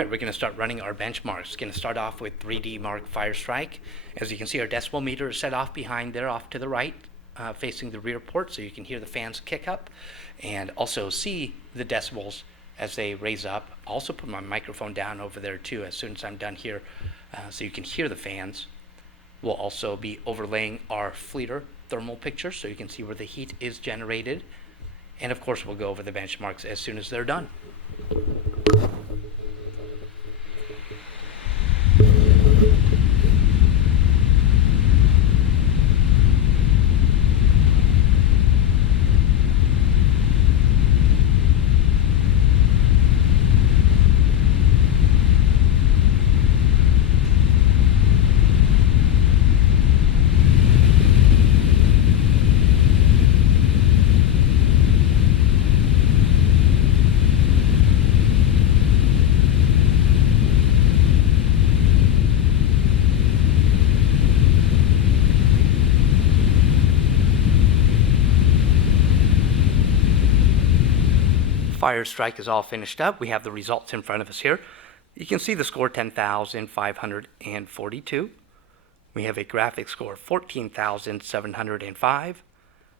Alright, we're going to start running our benchmarks. Going to start off with 3D Mark Firestrike. As you can see, our decibel meter is set off behind there, off to the right, facing the rear port, so you can hear the fans kick up and also see the decibels as they raise up. I'll also put my microphone down over there too as soon as I'm done here, so you can hear the fans. We'll also be overlaying our FHD thermal picture so you can see where the heat is generated. And of course, we'll go over the benchmarks as soon as they're done. Firestrike is all finished up. We have the results in front of us here. You can see the score 10,542. We have a graphics score 14,705,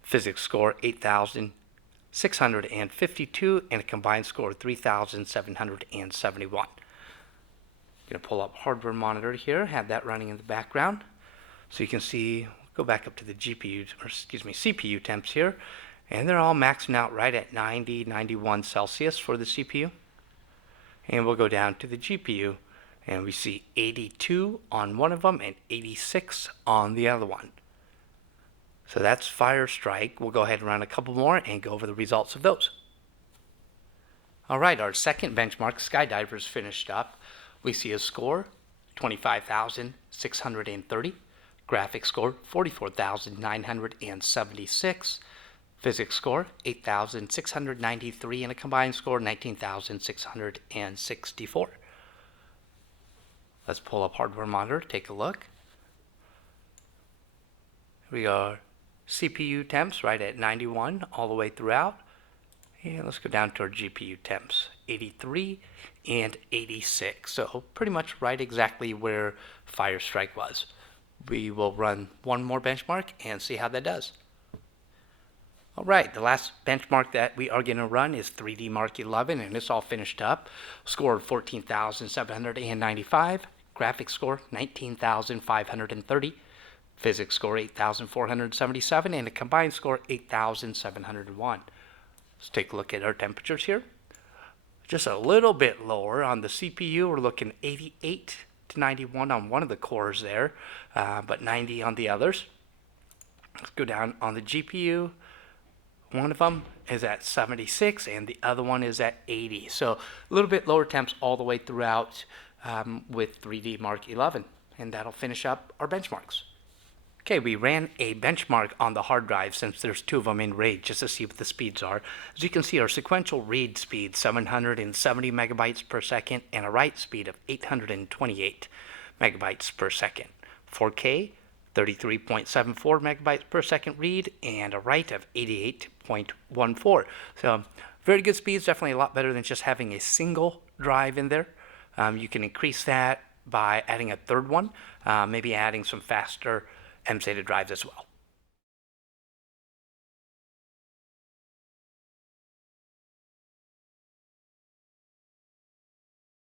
physics score 8,652, and a combined score 3,771. I'm going to pull up hardware monitor here, have that running in the background. So you can see, go back up to the CPU temps here. And they're all maxing out right at 90, 91 Celsius for the CPU. And we'll go down to the GPU, and we see 82 on one of them and 86 on the other one. So that's Firestrike. We'll go ahead and run a couple more and go over the results of those. All right, our second benchmark, Skydiver, is finished up. We see a score 25,630, graphics score 44,976. Physics score 8,693, and a combined score 19,664. Let's pull up hardware monitor, take a look. We are CPU temps right at 91 all the way throughout. And let's go down to our GPU temps, 83 and 86. So pretty much right exactly where Firestrike was. We will run one more benchmark and see how that does. Alright, the last benchmark that we are going to run is 3D Mark 11, and it's all finished up. Score 14,795, graphics score 19,530, physics score 8,477, and a combined score 8,701. Let's take a look at our temperatures here. Just a little bit lower on the CPU. We're looking 88 to 91 on one of the cores there, but 90 on the others. Let's go down on the GPU. One of them is at 76 and the other one is at 80. So a little bit lower temps all the way throughout with 3D Mark 11. And that'll finish up our benchmarks. Okay, we ran a benchmark on the hard drive since there's two of them in RAID just to see what the speeds are. As you can see, our sequential read speed 770 megabytes per second and a write speed of 828 megabytes per second. 4K 33.74 megabytes per second read and a write of 88.14. So very good speeds, definitely a lot better than just having a single drive in there. You can increase that by adding a third one, maybe adding some faster mSATA drives as well.